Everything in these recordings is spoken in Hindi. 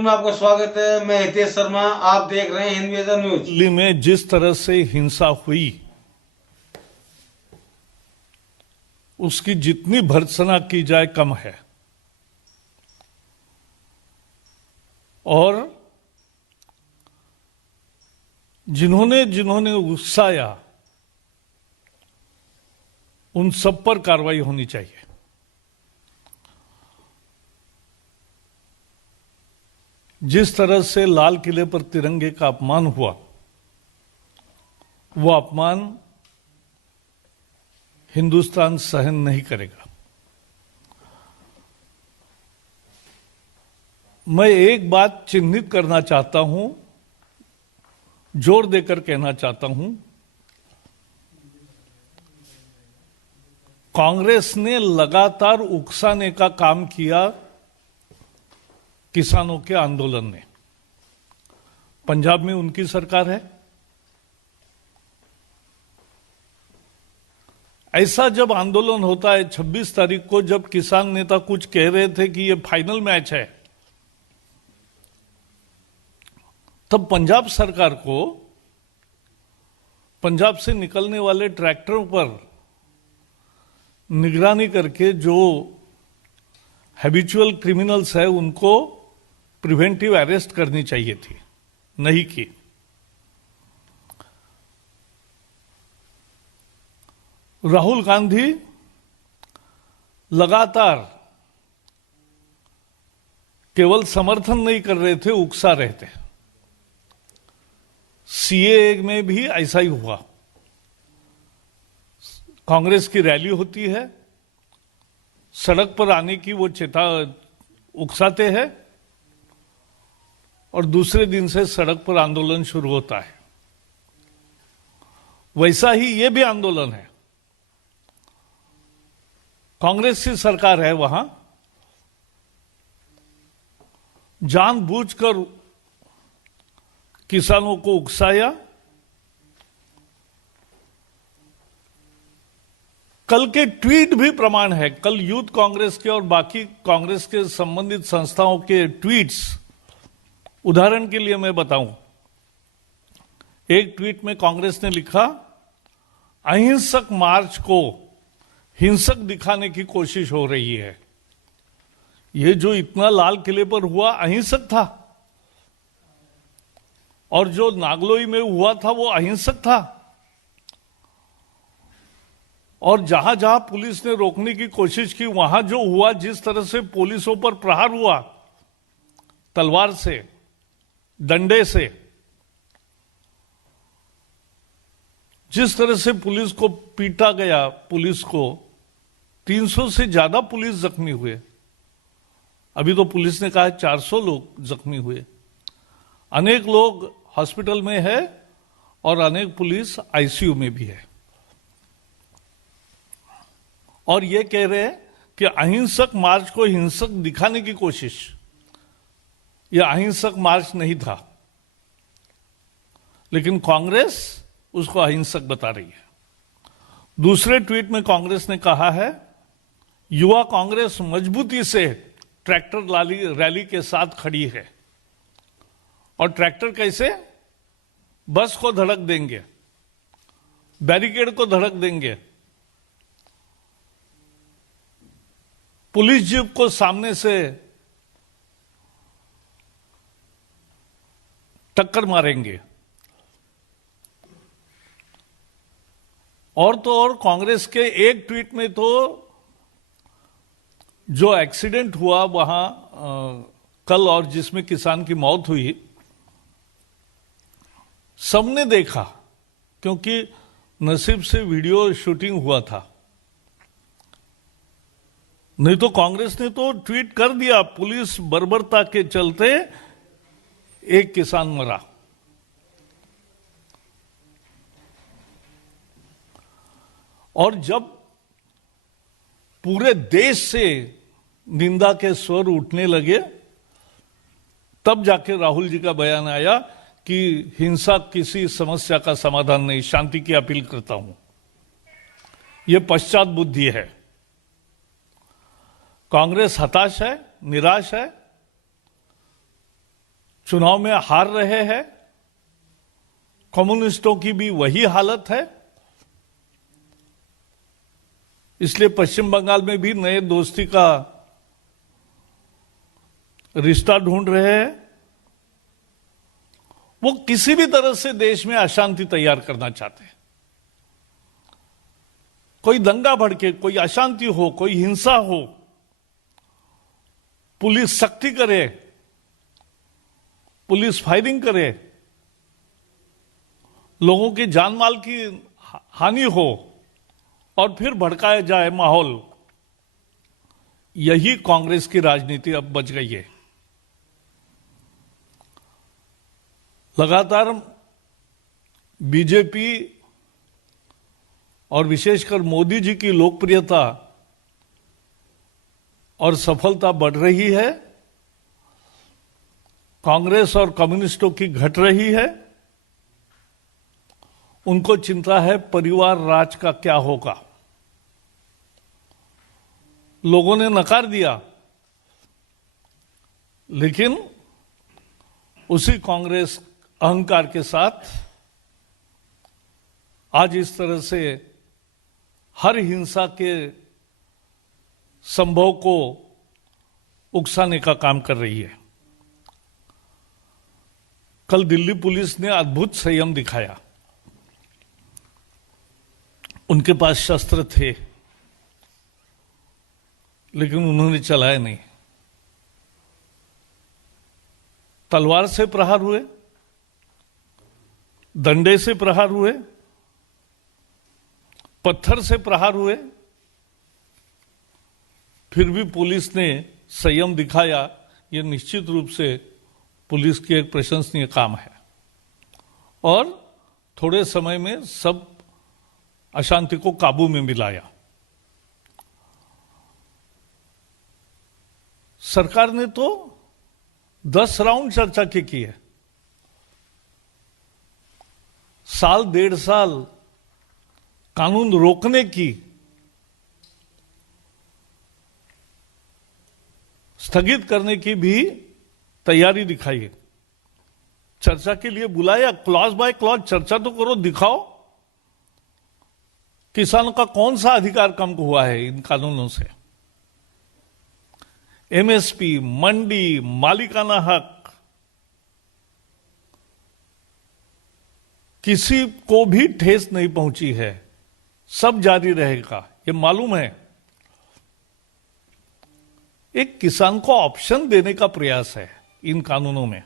न्यूज में आपका स्वागत है। मैं हितेश शर्मा, आप देख रहे हैं हिंद विजन न्यूज। दिल्ली में जिस तरह से हिंसा हुई, उसकी जितनी भर्त्सना की जाए कम है। और जिन्होंने जिन्होंने उकसाया, उन सब पर कार्रवाई होनी चाहिए। जिस तरह से लाल किले पर तिरंगे का अपमान हुआ, वो अपमान हिंदुस्तान सहन नहीं करेगा। मैं एक बात चिन्हित करना चाहता हूं, जोर देकर कहना चाहता हूं, कांग्रेस ने लगातार उकसाने का काम किया किसानों के आंदोलन ने। पंजाब में उनकी सरकार है। ऐसा जब आंदोलन होता है 26 तारीख को, जब किसान नेता कुछ कह रहे थे कि ये फाइनल मैच है, तब पंजाब सरकार को पंजाब से निकलने वाले ट्रैक्टरों पर निगरानी करके जो हैबिचुअल क्रिमिनल्स है उनको प्रिवेंटिव अरेस्ट करनी चाहिए थी, नहीं की। राहुल गांधी लगातार केवल समर्थन नहीं कर रहे थे, उकसा रहे थे। सीएए में भी ऐसा ही हुआ। कांग्रेस की रैली होती है, सड़क पर आने की वो उकसाते हैं, और दूसरे दिन से सड़क पर आंदोलन शुरू होता है। वैसा ही ये भी आंदोलन है। कांग्रेस की सरकार है, वहां जानबूझकर किसानों को उकसाया। कल के ट्वीट भी प्रमाण है। कल यूथ कांग्रेस के और बाकी कांग्रेस के संबंधित संस्थाओं के ट्वीट्स, उदाहरण के लिए मैं बताऊं, एक ट्वीट में कांग्रेस ने लिखा, अहिंसक मार्च को हिंसक दिखाने की कोशिश हो रही है। ये जो इतना लाल किले पर हुआ अहिंसक था, और जो नागलोई में हुआ था वो अहिंसक था। और जहां जहां पुलिस ने रोकने की कोशिश की, वहां जो हुआ, जिस तरह से पुलिसों पर प्रहार हुआ, तलवार से, डंडे से, जिस तरह से पुलिस को पीटा गया, पुलिस को 300 से ज्यादा पुलिस जख्मी हुए। अभी तो पुलिस ने कहा 400 लोग जख्मी हुए। अनेक लोग हॉस्पिटल में है और अनेक पुलिस आईसीयू में भी है। और ये कह रहे हैं कि अहिंसक मार्च को हिंसक दिखाने की कोशिश। यह अहिंसक मार्च नहीं था, लेकिन कांग्रेस उसको अहिंसक बता रही है। दूसरे ट्वीट में कांग्रेस ने कहा है, युवा कांग्रेस मजबूती से ट्रैक्टर रैली के साथ खड़ी है। और ट्रैक्टर कैसे? बस को धड़क देंगे, बैरिकेड को धड़क देंगे, पुलिस जीप को सामने से टक्कर मारेंगे। और तो और कांग्रेस के एक ट्वीट में तो जो एक्सीडेंट हुआ वहां कल, और जिसमें किसान की मौत हुई, सबने देखा, क्योंकि नसीब से वीडियो शूटिंग हुआ था। नहीं तो कांग्रेस ने तो ट्वीट कर दिया, पुलिस बर्बरता के चलते एक किसान मरा। और जब पूरे देश से निंदा के स्वर उठने लगे, तब जाके राहुल जी का बयान आया कि हिंसा किसी समस्या का समाधान नहीं, शांति की अपील करता हूं। यह पश्चात बुद्धि है। कांग्रेस हताश है, निराश है, चुनाव में हार रहे हैं। कम्युनिस्टों की भी वही हालत है। इसलिए पश्चिम बंगाल में भी नए दोस्ती का रिश्ता ढूंढ रहे हैं। वो किसी भी तरह से देश में अशांति तैयार करना चाहते हैं। कोई दंगा भड़के, कोई अशांति हो, कोई हिंसा हो, पुलिस सख्ती करे, पुलिस फायरिंग करे, लोगों की जान माल की हानि हो और फिर भड़काया जाए माहौल। यही कांग्रेस की राजनीति अब बच गई है। लगातार बीजेपी और विशेषकर मोदी जी की लोकप्रियता और सफलता बढ़ रही है। कांग्रेस और कम्युनिस्टों की घट रही है। उनको चिंता है परिवार राज का क्या होगा। लोगों ने नकार दिया, लेकिन उसी कांग्रेस अहंकार के साथ आज इस तरह से हर हिंसा के संभव को उकसाने का काम कर रही है। कल दिल्ली पुलिस ने अद्भुत संयम दिखाया। उनके पास शस्त्र थे, लेकिन उन्होंने चलाए नहीं। तलवार से प्रहार हुए, डंडे से प्रहार हुए, पत्थर से प्रहार हुए, फिर भी पुलिस ने संयम दिखाया। यह निश्चित रूप से पुलिस की एक प्रशंसनीय काम है और थोड़े समय में सब अशांति को काबू में मिलाया। सरकार ने तो 10 राउंड चर्चा की है। साल 1.5 साल कानून रोकने की, स्थगित करने की भी तैयारी दिखाई है। चर्चा के लिए बुलाया, क्लॉज बाय क्लॉज चर्चा तो करो, दिखाओ किसानों का कौन सा अधिकार कम हुआ है इन कानूनों से। एमएसपी, मंडी, मालिकाना हक, किसी को भी ठेस नहीं पहुंची है, सब जारी रहेगा, ये मालूम है। एक किसान को ऑप्शन देने का प्रयास है इन कानूनों में।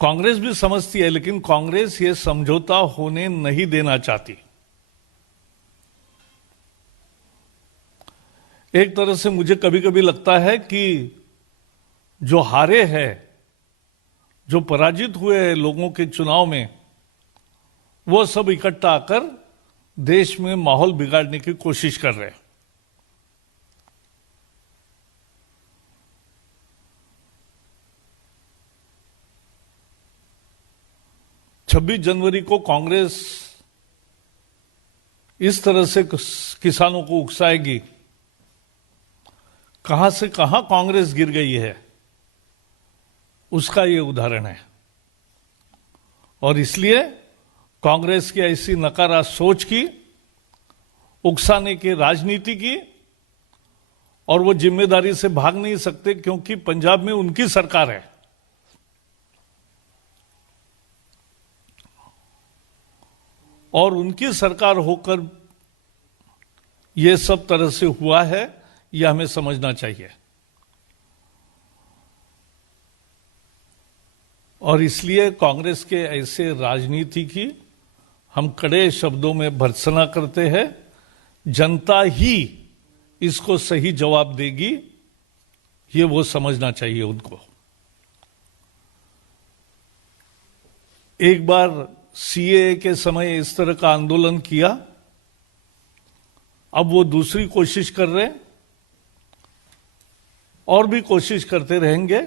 कांग्रेस भी समझती है, लेकिन कांग्रेस ये समझौता होने नहीं देना चाहती। एक तरह से मुझे कभी कभी लगता है कि जो हारे हैं, जो पराजित हुए हैं लोगों के चुनाव में, वो सब इकट्ठा आकर देश में माहौल बिगाड़ने की कोशिश कर रहे हैं। 26 जनवरी को कांग्रेस इस तरह से किसानों को उकसाएगी। कहां से कहां कांग्रेस गिर गई है, उसका यह उदाहरण है। और इसलिए कांग्रेस की ऐसी नकारा सोच की, उकसाने की राजनीति की, और वो जिम्मेदारी से भाग नहीं सकते, क्योंकि पंजाब में उनकी सरकार है। और उनकी सरकार होकर यह सब तरह से हुआ है, यह हमें समझना चाहिए। और इसलिए कांग्रेस के ऐसे राजनीति की हम कड़े शब्दों में भर्त्सना करते हैं। जनता ही इसको सही जवाब देगी, ये वो समझना चाहिए उनको। एक बार सीएए के समय इस तरह का आंदोलन किया, अब वो दूसरी कोशिश कर रहे, और भी कोशिश करते रहेंगे,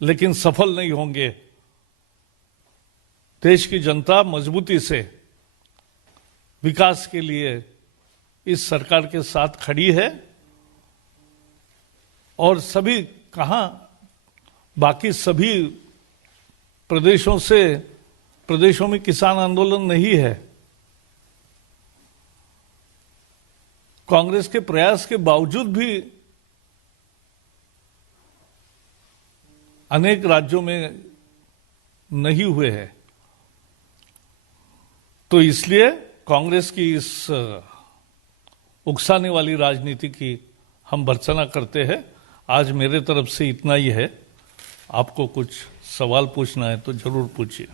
लेकिन सफल नहीं होंगे। देश की जनता मजबूती से विकास के लिए इस सरकार के साथ खड़ी है। और सभी कहां, बाकी सभी प्रदेशों में किसान आंदोलन नहीं है। कांग्रेस के प्रयास के बावजूद भी अनेक राज्यों में नहीं हुए हैं। तो इसलिए कांग्रेस की इस उकसाने वाली राजनीति की हम भर्त्सना करते हैं। आज मेरे तरफ से इतना ही है। आपको कुछ सवाल पूछना है तो जरूर पूछिए।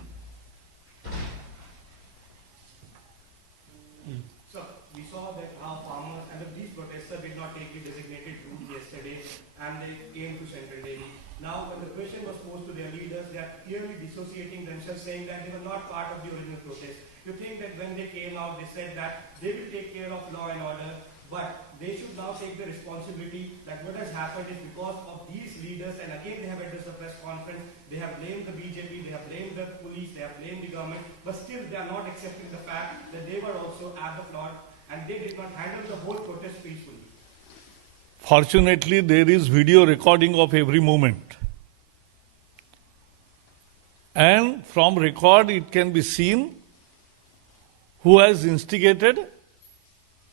So we saw that how farmers and these protesters did not take the designated route yesterday and they came to Central Delhi. Now when the question was posed to their leaders, they are clearly dissociating themselves, saying that they were not part of the original protest. You think that when they came out, they said that they will take care of law and order, but they should now take the responsibility that what has happened is because of these leaders, and again they have addressed a press conference, they have blamed the BJP, they have blamed the police, they have blamed the government, but still they are not accepting the fact that they were also at the plot and they did not handle the whole protest peacefully. Fortunately, there is video recording of every movement. And from record, it can be seen who has instigated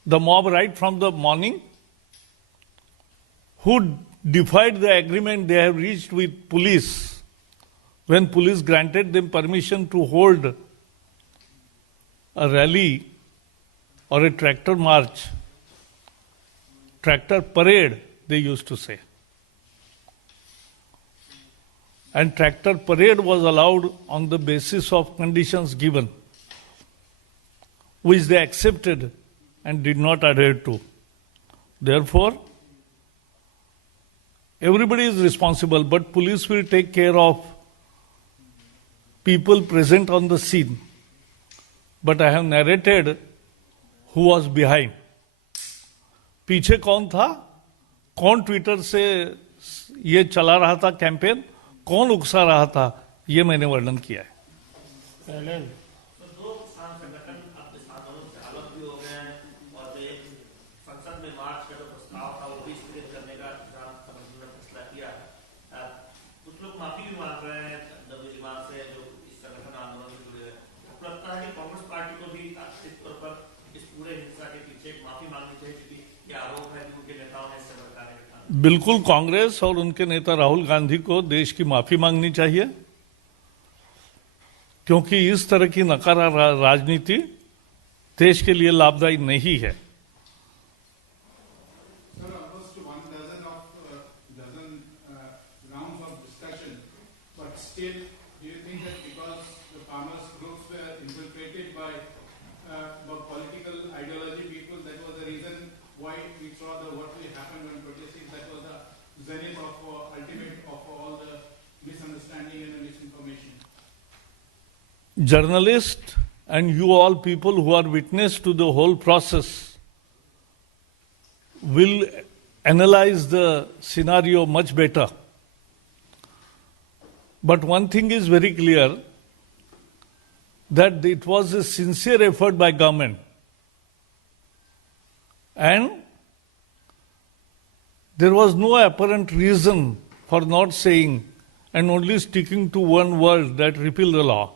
the mob right from the morning, who defied the agreement they have reached with police when police granted them permission to hold a rally or a tractor march, tractor parade, they used to say. And tractor parade was allowed on the basis of conditions given, which they accepted and did not adhere to. Therefore, everybody is responsible, but police will take care of people present on the scene. But I have narrated who was behind. पीछे कौन था, कौन ट्विटर से ये चला रहा था कैंपेन, कौन उकसा रहा था, ये मैंने वर्णन किया है। दो किसान संगठन अब किसानों से अलग भी हो गए हैं और एक संसद में मार्च का जो प्रस्ताव था वो भी स्थगित करने का किसान संगठन ने फैसला किया। कुछ लोग माफी भी मांग रहे हैं नवनिर्माण से जो इस संगठन आंदोलन से जुड़े हैं। आपको लगता है कि कांग्रेस पार्टी को भी निश्चित तौर पर इस पूरे हिंसा के पीछे एक माफी मांगनी चाहिए, क्योंकि ये आरोप है कि उनके नेताओं ने इससे भड़काने का काम। बिल्कुल कांग्रेस और उनके नेता राहुल गांधी को देश की माफी मांगनी चाहिए, क्योंकि इस तरह की नकारा राजनीति देश के लिए लाभदायी नहीं है। Sir, almost 1 dozen rounds of discussion, but still, do you think that because the farmers groups were infiltrated by political ideology people, that was the reason why we saw what will happen when protesting? That was the zenith of ultimate of all the misunderstanding and the misinformation. Journalists and you all people who are witness to the whole process will analyze the scenario much better. But one thing is very clear, that it was a sincere effort by government. And there was no apparent reason for not saying and only sticking to one word, that repeal the law.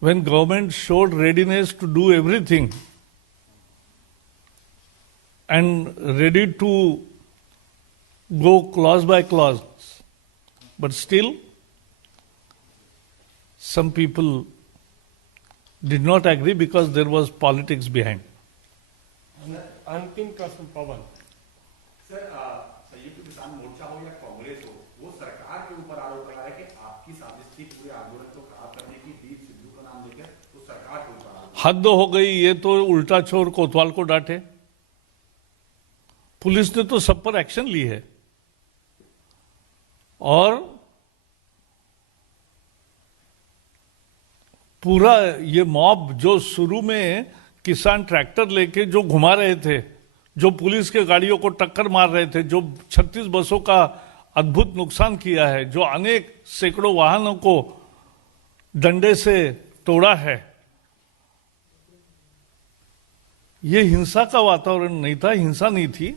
When government showed readiness to do everything and ready to go clause by clause, but still some people did not agree because there was politics behind. अंतिम प्रश्न पवन। सर, संयुक्त किसान मोर्चा हो या कांग्रेस हो, वो सरकार के ऊपर आरोप लगा रहा है कि आपकी साजिश थी पूरे आंदोलन को खराब करने की, दीप सिद्धू का नाम लेकर वो सरकार के ऊपर आरोप। हद हो गई, ये तो उल्टा छोर कोतवाल को डांटे। पुलिस ने तो सब पर एक्शन ली है और पूरा ये मॉब जो शुरू में किसान ट्रैक्टर लेके जो घुमा रहे थे, जो पुलिस के गाड़ियों को टक्कर मार रहे थे, जो 36 बसों का अद्भुत नुकसान किया है, जो अनेक सैकड़ों वाहनों को डंडे से तोड़ा है, ये हिंसा का वातावरण नहीं था, हिंसा नहीं थी।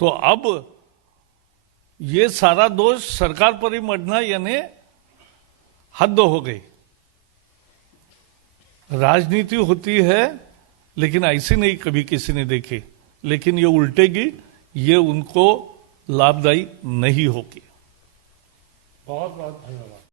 तो अब ये सारा दोष सरकार पर ही मढ़ना यानी हद हो गई। राजनीति होती है लेकिन ऐसी नहीं कभी किसी ने देखी, लेकिन ये उल्टेगी, ये उनको लाभदायी नहीं होगी। बहुत बहुत धन्यवाद।